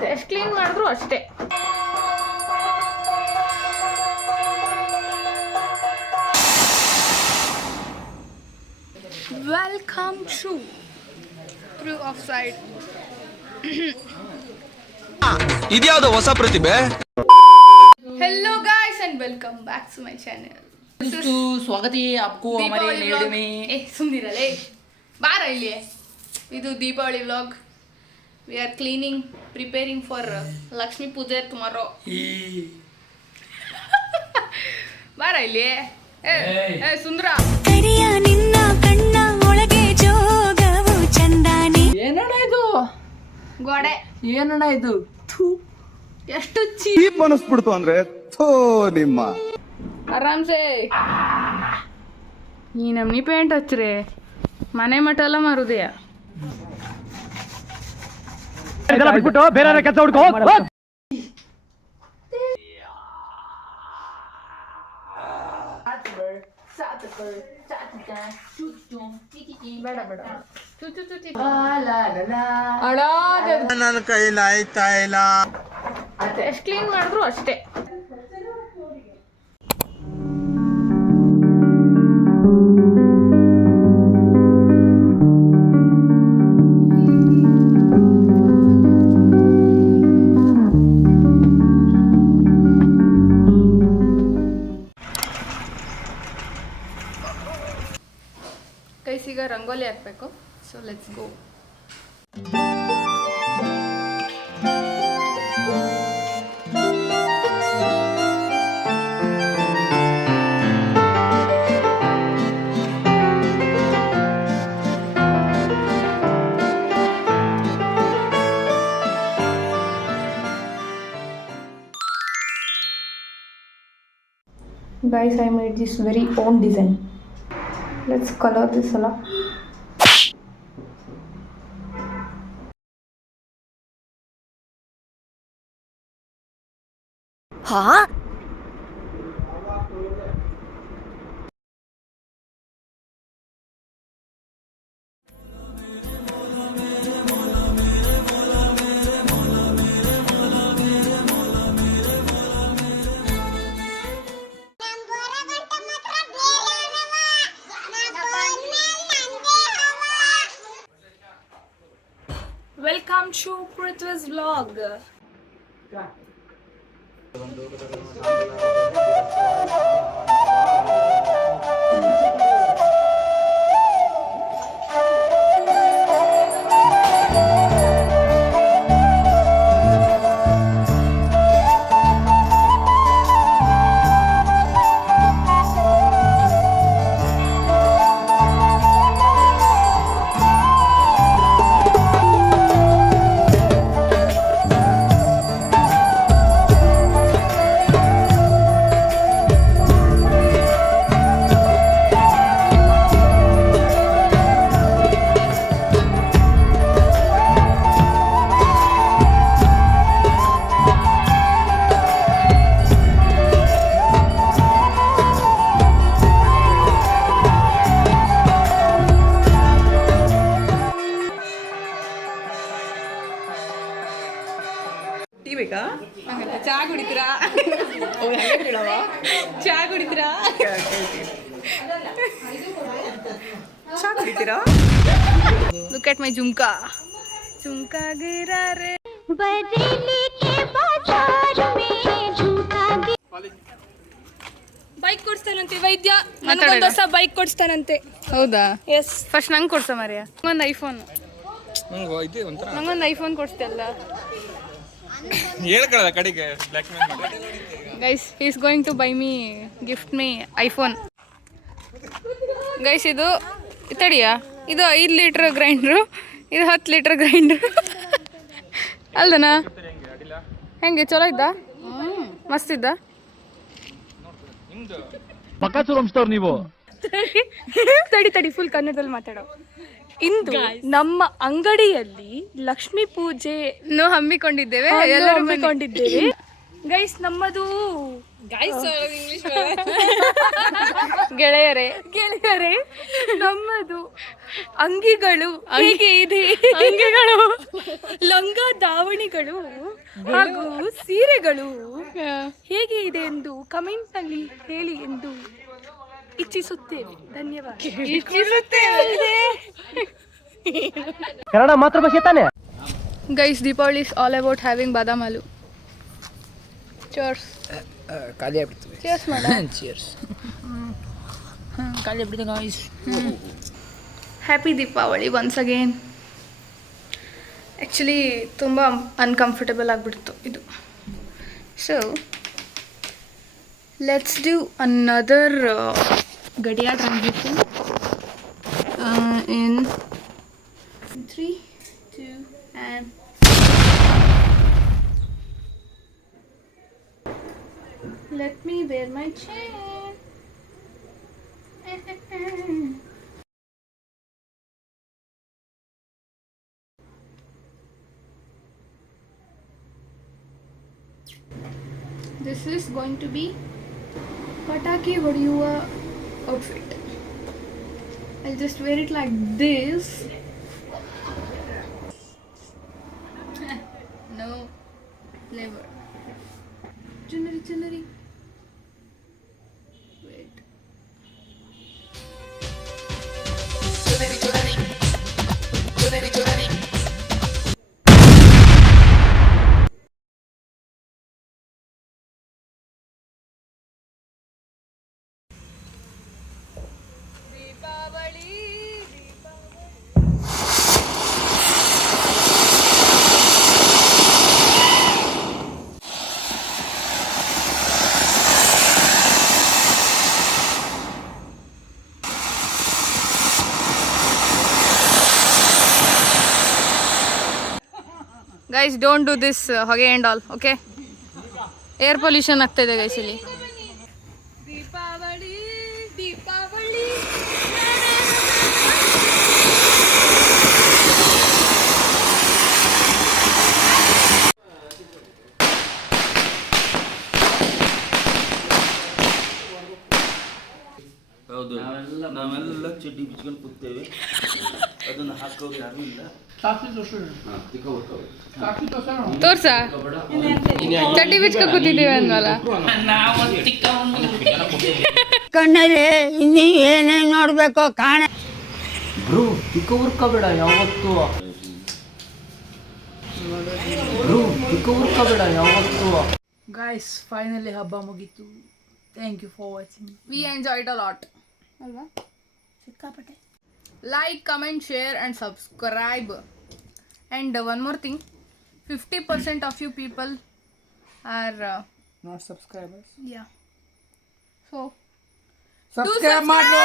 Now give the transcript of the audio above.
ಅದೇ ಎಷ್ಟು ಕ್ಲೀನ್ ಮಾಡಿದ್ರು ಅಷ್ಟೇ. Welcome to true of side. ಇದ್ಯಾವುದು ಹೊಸ ಪ್ರತಿಭೆ? Hello guys and welcome back to my channel. दोस्तों स्वागत है आपको हमारे वीडियो में. ए सुंदरले बार इलिए ಇದು Deepavali vlog. We are cleaning preparing for Lakshmi ಪೂಜೆ ಟುಮಾರೋ. ಬಾರ ಇಲ್ಲಿ. ಏ ಸುಂದರ ಕರಿಯ ನಿನ್ನ ಕಣ್ಣ ಒಳಗೆ ಜೋಗವು ಚಂದಾನಿ. ಏನಣ್ಣ ಇದು? ಗೋಡೆ ಏನಣ್ಣ ಇದು? ಎಷ್ಟು ಚೀಪ್ ಅನಿಸ್ಬಿಡ್ತು ಅಂದ್ರೆ ಥೋ ನಿಮ್ಮ ಆರಾಮ್ಸೆ ಈ ನಮ್ನಿ ಪೇಂಟ್ ಹಚ್ಚ್ರೆ ಮನೆ ಮಠ ಎಲ್ಲ ಮಾರುದೆಯ. ಬಿಟ್ಬಿಟ್ಟು ಬೇರೆ ಕೆಲಸ ಹುಡ್ಕೋ. ನನ್ನ ಕೈಲಿ ಆಯ್ತಾ ಇಲ್ಲ. ಅದೇ ಎಷ್ಟು ಕ್ಲೀನ್ ಮಾಡಿದ್ರು ಅಷ್ಟೇ. ಕೈಸಿಗ ರಂಗೋಲಿ ಹಾಕ್ಬೇಕು. So let's go. Guys, I made this very own design. Let's color this alla. हाँ Welcome to Prithvi's vlog. ಚಾ ಕುಡಿತೀರಾ? ಚಾ ಕುಡಿತೀರಾ? ಚಾ ಕುಡಿತೀರಾ? Look at my झुमका. झुमका गिरा रे बरेली के बाजार में झुमका ಬೈಕ್ ಕೊಡ್ಸ್ತಾನಂತೆ ವೈದ್ಯ. ನನಗೊಂದು ಹೊಸ ಬೈಕ್ ಕೊಡ್ಸ್ತಾನಂತೆ. ಹೌದಾ? ಎಸ್. ಫಸ್ಟ್ ನಂಗೆ ಕೊಡ್ಸ ಮರ್ಯ. ನಂಗೊಂದು ಐಫೋನ್. ನಂಗೊಂದು ಐಫೋನ್ ಕೊಡ್ಸ್ತಲ್ಲ. ಹೇಳ್ಕೊಳ್ಳ ಕಡೆಗೆ ಬ್ಲಾಕ್ ಮೇಲ್ ಮಾಡಿ. Guys he is going to buy me gift me iPhone. Guys ಇದು ತಡಿಯಾ, ಇದು 5 ಲೀಟ್ರ್ ಗ್ರೈಂಡ್ರು, ಇದು 10 ಲೀಟ್ರ್ ಗ್ರೈಂಡ್ರು ಅಲ್ದನಾ? ಹೆಂಗೆ ಚಲೋ ಇದ್ದ? ಮಸ್ತ್ ಇದ್ದ? ಬಕಾಸುರ ವಂಶದವ್ರು ನೀವು. ತಡಿ ಫುಲ್ ಕನ್ನಡದಲ್ಲಿ ಮಾತಾಡೋ. ಇಂದು ನಮ್ಮ ಅಂಗಡಿಯಲ್ಲಿ ಲಕ್ಷ್ಮೀ ಪೂಜೆ ಹಮ್ಮಿಕೊಂಡಿದ್ದೇವೆ. ಹಮ್ಮಿಕೊಂಡಿದ್ದೇವೆ. ಗೈಸ್ ನಮ್ಮದು ಗೆಳೆಯರೇ ನಮ್ಮದು ಅಂಗಿಗಳು ಹೇಗೆ ಇದೆ? ಅಂಗಿಗಳು ಲಂಗ ದಾವಣಿ ದಾವಣಿಗಳು ಹಾಗೂ ಸೀರೆಗಳು ಹೇಗೆ ಇದೆ ಎಂದು ಕಮೆಂಟ್ ನಲ್ಲಿ ಹೇಳಿ ಎಂದು ಇಚ್ಛಿಸುತ್ತೇವೆ. ಧನ್ಯವಾದ. ಕನ್ನಡ ಮಾತೃಭಾಷೆ ತಾನೆ. Guys, Deepavali is all about having ಬಾದಾಮ್ ಹಾಲು. ಚರ್ಸ್. ಖಾಲಿ ಆಗ್ಬಿಡ್ತು. ಚರ್ಸ್ ಮಾಡ. ಚಿಯರ್ಸ್. ಖಾಲಿ ಆಗ್ಬಿಡ್ತು guys. Happy Deepavali once again. Actually ತುಂಬ ಅನ್ಕಂಫರ್ಟಬಲ್ ಆಗಿಬಿಡ್ತು ಇದು. ಸೊ ಲೆಟ್ಸ್ ಡೂ ಅನ್ನದರ್ ಗಡಿಯಾ transition in 3, 2 and let me wear my chain. This is going to be Pataki Hodiyuva outfit. I'll just wear it like this. No flavor. Chunari. Wait. Guys, don't do this ಹೊಗೆ and all. Okay, air pollution ಆಗ್ತಾಯಿದೆ guys ಇಲ್ಲಿ. ದೀಪಾವಳಿ ಹೌದು, ನಾವೆಲ್ಲ ಚಡ್ಡಿ ಬಿಚ್ಕೊಂಡು ಕೂತೇವೆ. ಅದನ್ನು ಹಾಕೋರು ಯಾರು ಇಲ್ಲ. ತೋರ್ಸ ಚಡ್ಡಿ ಬಿಚ್ಕ ಕೂತಿದ್ದೀವಿ ಅಂದ್ವಲ್ಲ. ಕಣ್ಣಲ್ಲಿ ಇನ್ನೂ ಏನೇನು ನೋಡ್ಬೇಕೋ ಕಾಣ. ಬ್ರೂ ಚಿಕ್ಕ ಉರ್ಕೋಬೇಡ ಯಾವತ್ತು. ಗಾಯ್ಸ್, ಫೈನಲಿ ಹಬ್ಬ ಮುಗೀತು. Thank you for watching. We enjoyed a lot ಅಲ್ವಾ? ಸಿಕ್ಕಾಪಟ್ಟೆ. Like, comment, share and subscribe. And one more thing, 50% of you people are not subscribers. Yeah. So subscribe ಮಾಡಿ.